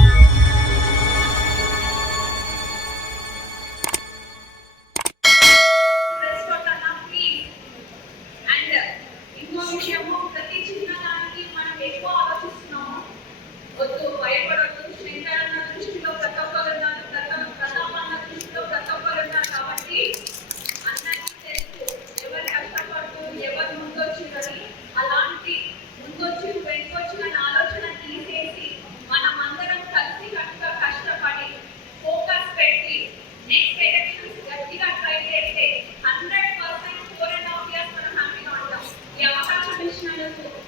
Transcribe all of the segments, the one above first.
you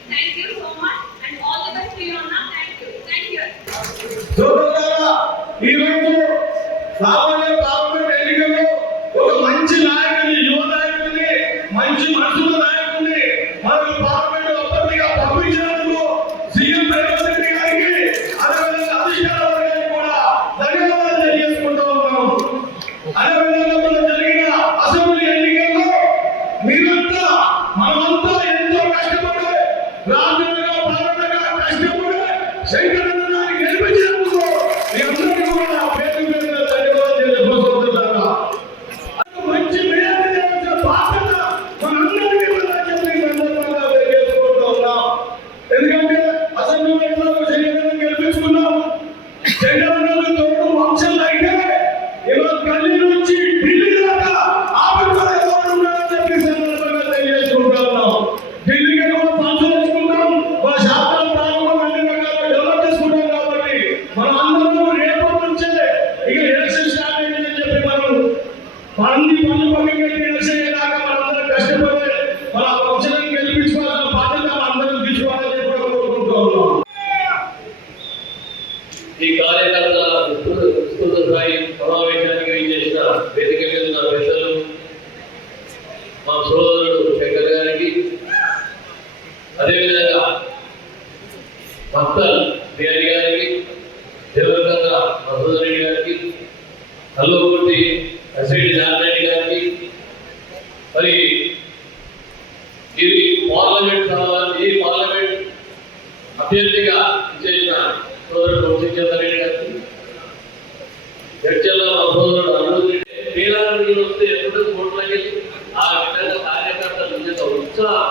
Thank you so much. మీరు parliament ఈ parliament అభ్యర్థిగా చేసిన సోదరుడు వంశీచంద్రరెడ్డి వస్తే ఎప్పుడు ఆ విధంగా కార్యకర్తల ఉత్సాహం.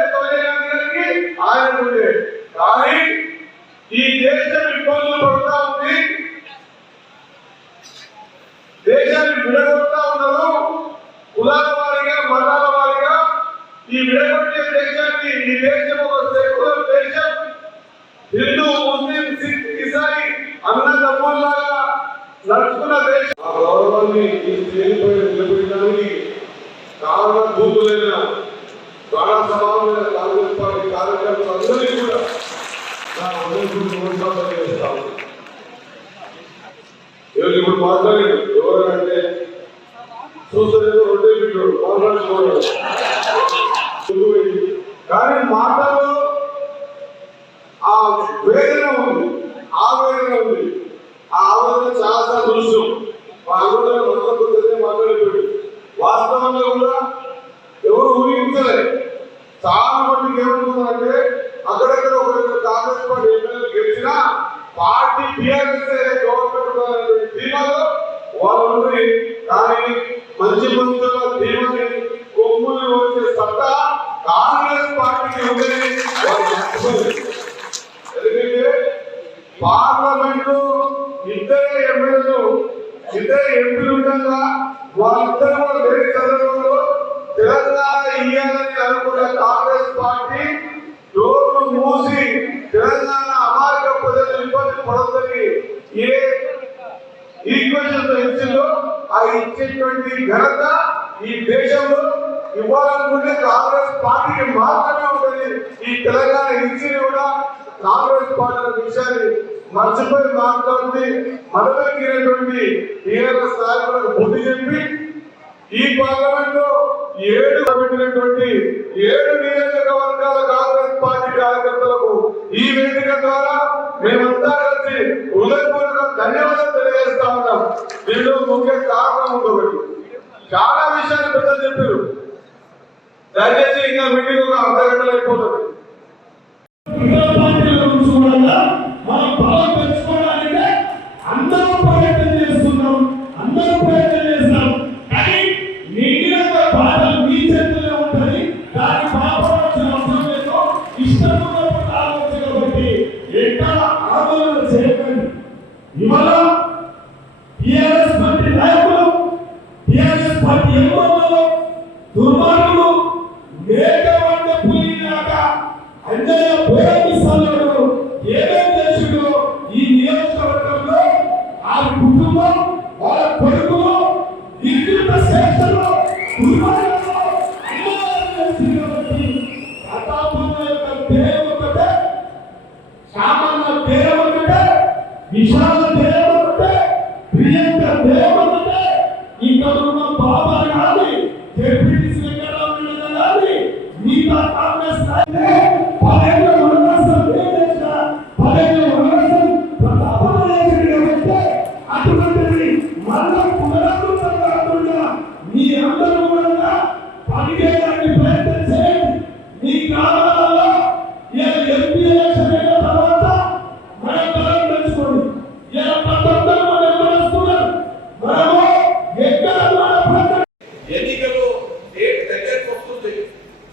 ధర్మంలాగా ఆ గౌరవాన్ని ఈ స్నేహితులు నిలబెట్టడానికి కారణ భూములైన ప్రాణసమానమైన కాంగ్రెస్ పార్టీ కూడా నా ఉదయం చేస్తాను ఇప్పుడు మాట్లాడాడు. కానీ మాటలో ఆ వేదన ఉంది ఆ వేదన ఉంది. ఆ ఆలోచన చాలా తెలుసు ఆ ఆలోచన మనసుకుంటే మాట్లాడేవాడు. వాస్తవంగా కూడా ఎవరు ఊహించలేదు చాలా మట్టుకు ఏమనుకున్నారు పార్లమెంట్లో ఇద్దరే ఎమ్మెల్యేలు ఇద్దరే ఎంపీలు ఉండగా వాళ్ళిద్దరు కూడా వేరే చదవడంలో తెలంగాణ ఇయ్యాలని అనుకునే కాంగ్రెస్ పార్టీ రోడ్లు మూసి తెలంగాణ అమాయక ప్రజలు ఇబ్బంది పడుతుంది ఏ ఈక్వేషన్ ఇచ్చిందో ఆ ఇచ్చేటువంటి ఘనత ఈ దేశంలో ఇవ్వాలనుకుంటే కాంగ్రెస్ పార్టీకి మాత్రమే ఉంటుంది ఈ తెలంగాణ ఇచ్చింది కూడా కాంగ్రెస్ పార్టీ విషయాన్ని మర్చిపోయి మాట్లాడి మనలోకినటువంటి బుద్ధి చెప్పి ఈ పార్లమెంట్లో ఏడు కమిటీ ఏడు నియోజక నిర్బంధంలో దుర్మార్గులు మేక వంట పులిలాగా అందరూ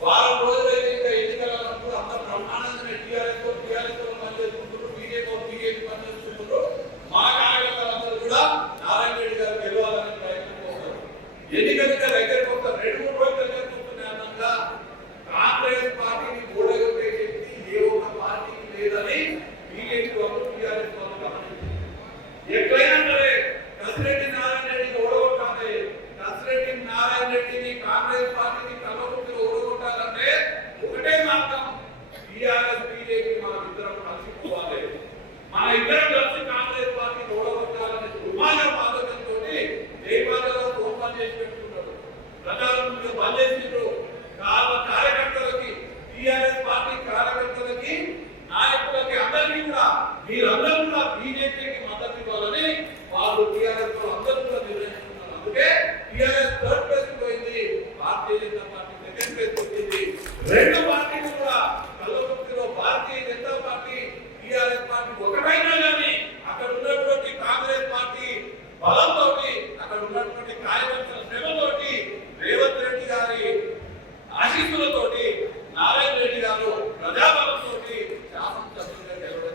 వారం రోజులైతే ఇంకా ఎన్నికలు అన్నప్పుడు అంత బ్రహ్మానందమే టీఆర్ఎస్ టీఆర్ఎస్ పని చేసుకుంటున్నారు బీజేపీ బీజేపీ పని మా కార్యకర్తలందరూ కూడా నారాయణ రెడ్డి గారు గెలవాలని ప్రయత్నం పోతారు రెండు మూడు రోజులు దగ్గరకు వస్తున్నాయి అన్నంగా పార్టీని ఓడగొట్టే శక్తి ఏ ఒక్క పార్టీకి లేదని బీజేపీ వాళ్ళు టీఆర్ఎస్ ఎక్కడైనా సరే ప్రెసిడెంట్ పార్టీ టీఆర్ఎస్ పార్టీ అక్కడ ఉన్నటువంటి కాంగ్రెస్ పార్టీ బలంతో అక్కడ ఉన్నటువంటి కార్యకర్తల శ్రమతోటి రేవంత్ రెడ్డి గారి ఆశీస్సులతోటి నారాయణ రెడ్డి గారు ప్రజాబలంతో శాసనసభ్యులుగా గెలవడం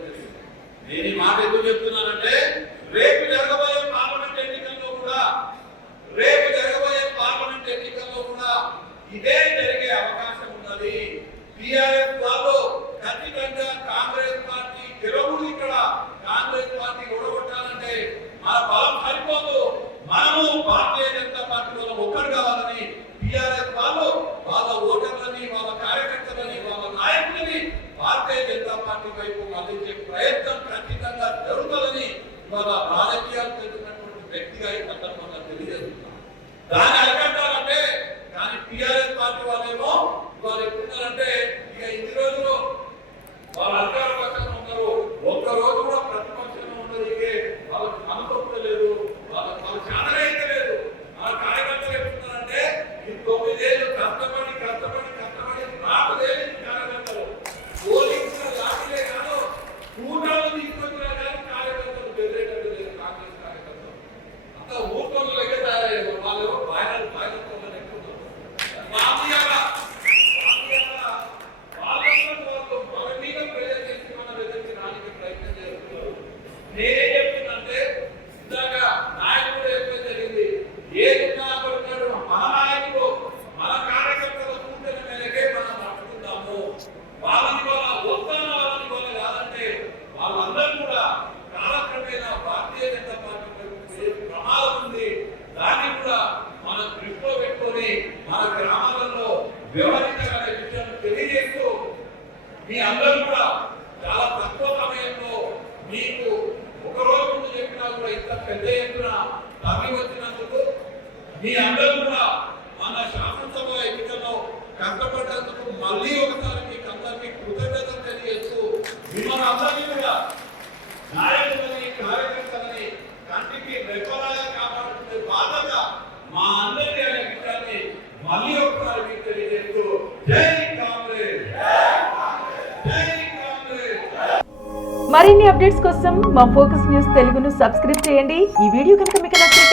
నేను మాట ఎందుకు చెప్తున్నానంటే రేపు జరగబోయే మీ అందరూ కూడా మన శాసనసభ ఎన్నికల్లో కష్టపడ్డందుకు మళ్ళీ ఒకసారి మీకు అందరికీ కృతజ్ఞతలు తెలియజేస్తూ మిమ్మల్ని అందరినీ కూడా నాయకులని కార్యకర్తలని కంటికి రెప్పలాగా కాపాడుకునే బాధ్యత మా అందరి అనే విషయాన్ని మళ్ళీ ఒకసారి మీకు తెలియజేస్తూ జై కాంగ్రెస్! జై మరిన్ని అప్డేట్స్ కోసం మా ఫోకస్ న్యూస్ తెలుగును సబ్స్క్రైబ్ చేయండి. ఈ వీడియో కనుక